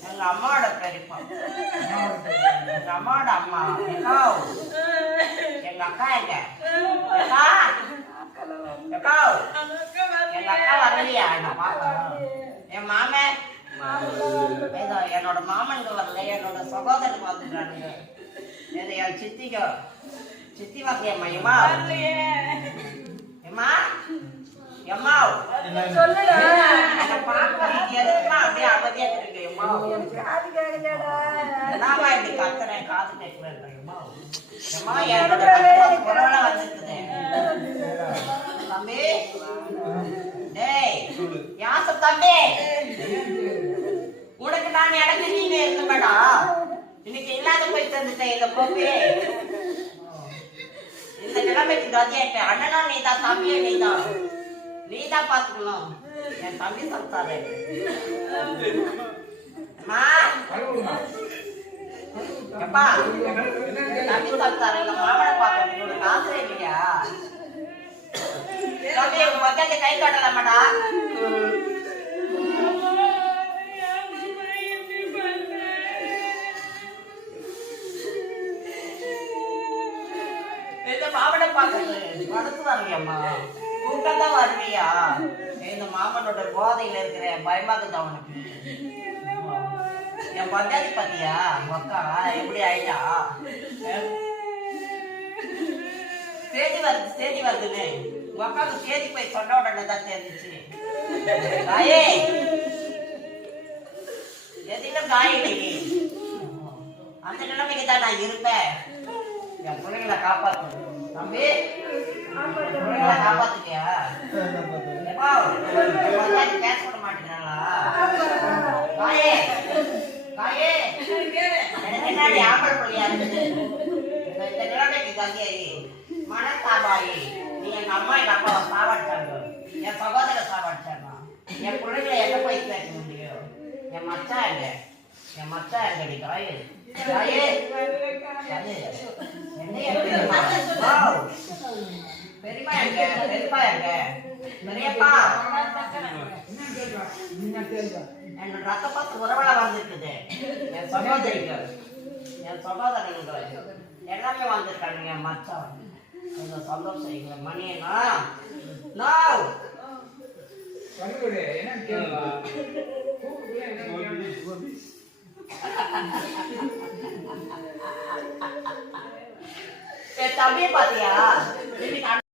எங்க அம்மாவோட பெரியப்பா. எங்க அம்மாவோட அம்மா எங்க அக்கா எங்க? அக்கா எங்க அக்கா வரலையா? என்ன என் மாமன் என்னோட மாமன்கள் வரல என்னோட சகோதரன் வந்துட்டானுங்க என் சித்திக்கோ சித்தி வரலையா எம்மா எம்மா எம்மா சொல்லுடா வரீங்க எதுக்குமா அப்படியே அமைதியா இருக்கீங்க எம்மா காது கேட்கலடா என்னம்மா இப்படி கத்துறேன் காது கேட்கலன்ற எம்மா எம்மா என்னோட குரலை வந்துருக்குது தம்பி டேய் யாச தம்பி உனக்கு நான் எனக்கு நீங்க இருக்க மேடம் இன்னைக்கு இல்லாத போய் தந்துட்டேன் இந்த கோப்பி எல்லாமே நிலைமைக்கு இப்ப அண்ணனா நீ தான் தம்பியும் நீ தான். நீ தான் பாத்துக்கணும் என் தம்பி சம்சாரு எப்பா? தம்பி எங்க மாமனை உனக்கு இல்லையா? தம்பி உங்க கை காட்டலாமாடா? மாமனை பார்க்கறது மனசு வரலையம்மா கூட்டம் தான் வருவியா இந்த மாமனோட போதையில இருக்கிற பயமாக்குது அவனுக்கு என் பஞ்சாயத்து பாத்தியா? உங்க அக்கா எப்படி ஆயிட்டா தேதி வருது தேதி வருதுன்னு. உங்க அக்காவுக்கு தேதி போய் சொன்ன உடனே தான் தெரிஞ்சிச்சு. தாயே! எதிலும் காயடி அந்த நிலைமைக்கு தான் நான் இருப்பேன். என் பிள்ளைங்களை காப்பாற்றணும் காப்பாத்துட்டியா பேச விட மாட்டேங்கிறாங்களா தாயே எனக்கு என்னடி ஆம்பளை பிள்ளையா இருக்குது. இந்த நிலைமைக்கு நீ எங்க அம்மா எங்க அப்பாவை சாவடிச்சாங்க என் சகோதர சாவடிச்சாங்க என் பிள்ளைகளை எங்க போய் முடியும்? என் மச்சான் எங்க? என் மச்சான் எங்கடி காயே காயே. பெரியம்மா எங்க பெரியப்பா எங்க பெரியப்பா? என்னோட ரத்த பத்து உறவுல வந்திருக்குது என் சகோதரிகள் என் சகோதரங்கள் எல்லாமே வந்திருக்காங்க என் மச்சான் சந்தோஷம் எங்க மணியனா நோ கழுவுடு, என்ன கேட்பா? தம்பியை பாத்தியா